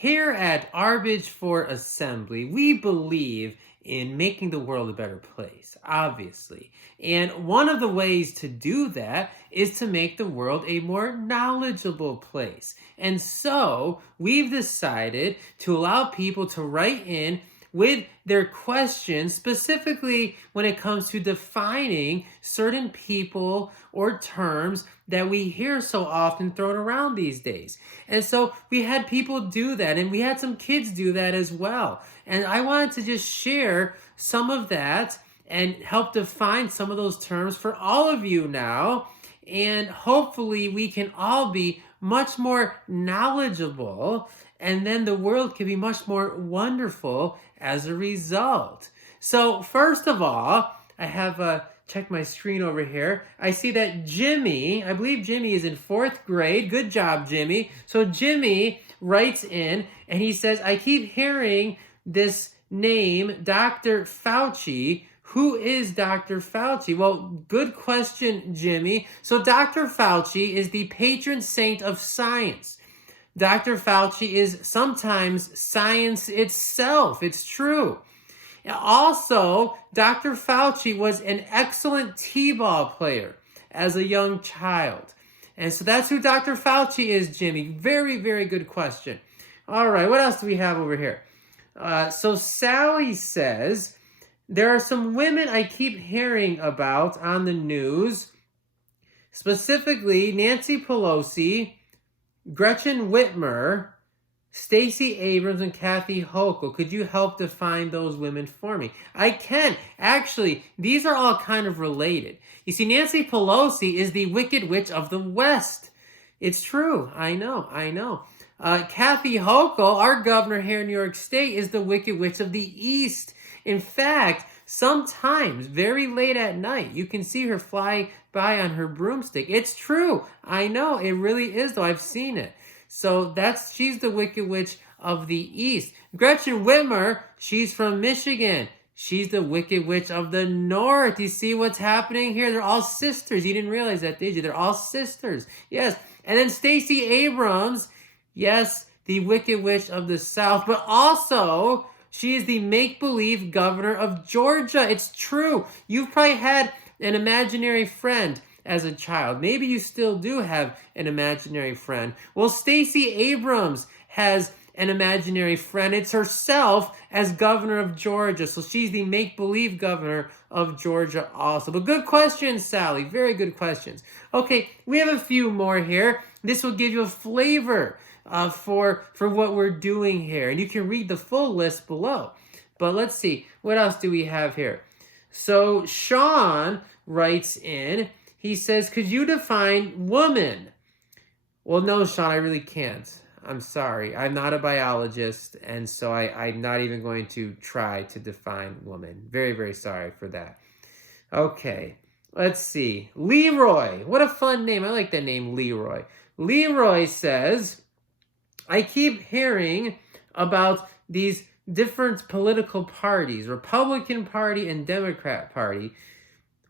Here at Arbage for Assembly, we believe in making the world a better place, obviously. And one of the ways to do that is to make the world a more knowledgeable place. And so we've decided to allow people to write in with their questions, specifically when it comes to defining certain people or terms that we hear so often thrown around these days. And so we had people do that, and we had some kids do that as well. And I wanted to just share some of that and help define some of those terms for all of you now. And hopefully we can all be much more knowledgeable, and then the world can be much more wonderful as a result. So first of all, I have check my screen over here. I see that Jimmy, I believe Jimmy is in 4th grade. Good job, Jimmy. So Jimmy writes in and he says, I keep hearing this name, Dr. Fauci. Who is Dr. Fauci? Well, good question, Jimmy. So Dr. Fauci is the patron saint of science. Dr. Fauci is sometimes science itself. It's true. Also, Dr. Fauci was an excellent t-ball player as a young child. And so that's who Dr. Fauci is, Jimmy. Very, very good question. All right, what else do we have over here? So Sally says, there are some women I keep hearing about on the news, specifically Nancy Pelosi, Gretchen Whitmer, Stacey Abrams, and Kathy Hochul. Could you help define those women for me? I can. Actually, these are all kind of related. You see, Nancy Pelosi is the Wicked Witch of the West. It's true. I know. Kathy Hochul, our governor here in New York State, is the Wicked Witch of the East. In fact, sometimes, very late at night, you can see her fly by on her broomstick. It's true. I know. It really is, though. I've seen it. So she's the Wicked Witch of the East. Gretchen Whitmer, she's from Michigan. She's the Wicked Witch of the North. You see what's happening here? They're all sisters. You didn't realize that, did you? They're all sisters. Yes. And then Stacey Abrams, yes, the Wicked Witch of the South, but also she is the make-believe governor of Georgia. It's true. You've probably had an imaginary friend as a child. Maybe you still do have an imaginary friend. Well, Stacey Abrams has an imaginary friend. It's herself as governor of Georgia. So she's the make-believe governor of Georgia also. But good questions, Sally. Very good questions. Okay, we have a few more here. This will give you a flavor for what we're doing here. And you can read the full list below. But let's see. What else do we have here? So Sean writes in. He says, could you define woman? Well, no, Sean, I really can't. I'm sorry. I'm not a biologist, and so I'm not even going to try to define woman. Very, very sorry for that. Okay, let's see. Leroy. What a fun name. I like that name, Leroy. Leroy says, I keep hearing about these different political parties, Republican Party and Democrat Party.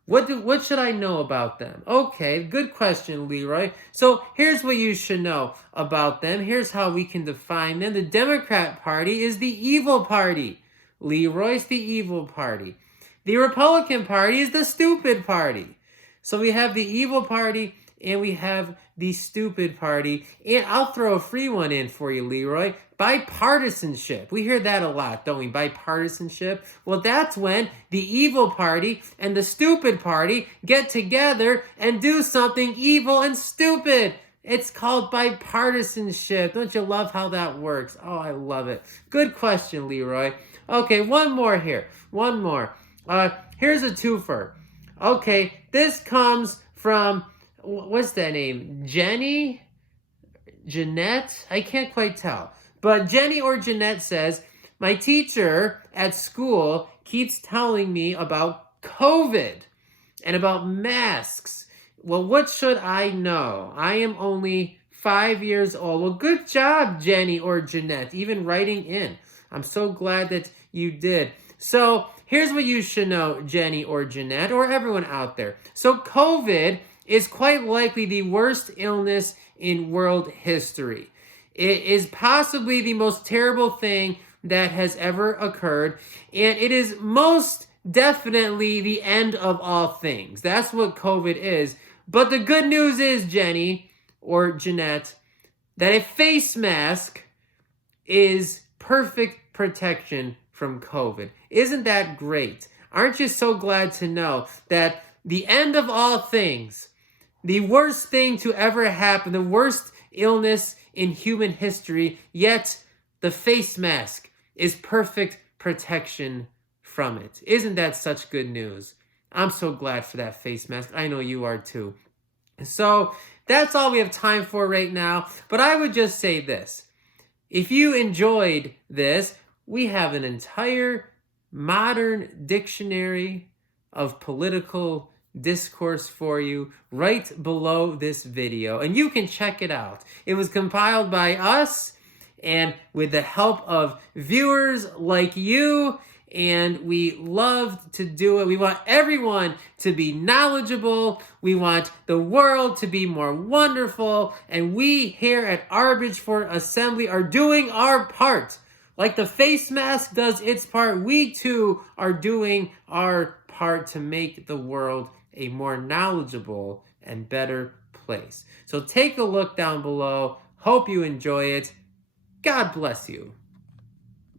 What should I know about them? Okay, good question, Leroy. So here's what you should know about them. Here's how we can define them. The Democrat Party is the evil party. Leroy's the evil party. The Republican Party is the stupid party. So we have the evil party and we have the stupid party. And I'll throw a free one in for you, Leroy. Bipartisanship. We hear that a lot, don't we? Bipartisanship. Well, that's when the evil party and the stupid party get together and do something evil and stupid. It's called bipartisanship. Don't you love how that works? Oh, I love it. Good question, Leroy. Okay, one more here. One more. Here's a twofer. Okay, this comes from, what's that name? Jenny? Jeanette? I can't quite tell. But Jenny or Jeanette says, my teacher at school keeps telling me about COVID and about masks. Well, what should I know? I am only 5 years old. Well, good job, Jenny or Jeanette, even writing in. I'm so glad that you did. So here's what you should know, Jenny or Jeanette, or everyone out there. So COVID is quite likely the worst illness in world history. It is possibly the most terrible thing that has ever occurred, and it is most definitely the end of all things. That's what COVID is. But the good news is, Jenny or Jeanette, that a face mask is perfect protection from COVID. Isn't that great? Aren't you so glad to know that the end of all things, the worst thing to ever happen, the worst illness in human history, yet the face mask is perfect protection from it? Isn't that such good news? I'm so glad for that face mask. I know you are too. So that's all we have time for right now. But I would just say this. If you enjoyed this, we have an entire modern dictionary of political discourse for you right below this video, and you can check it out. It was compiled by us and with the help of viewers like you, and we love to do it. We want everyone to be knowledgeable. We want the world to be more wonderful, and we here at Arbitchford Assembly are doing our part. Like the face mask does its part, we too are doing our part to make the world a more knowledgeable and better place. So take a look down below. Hope you enjoy it. God bless you.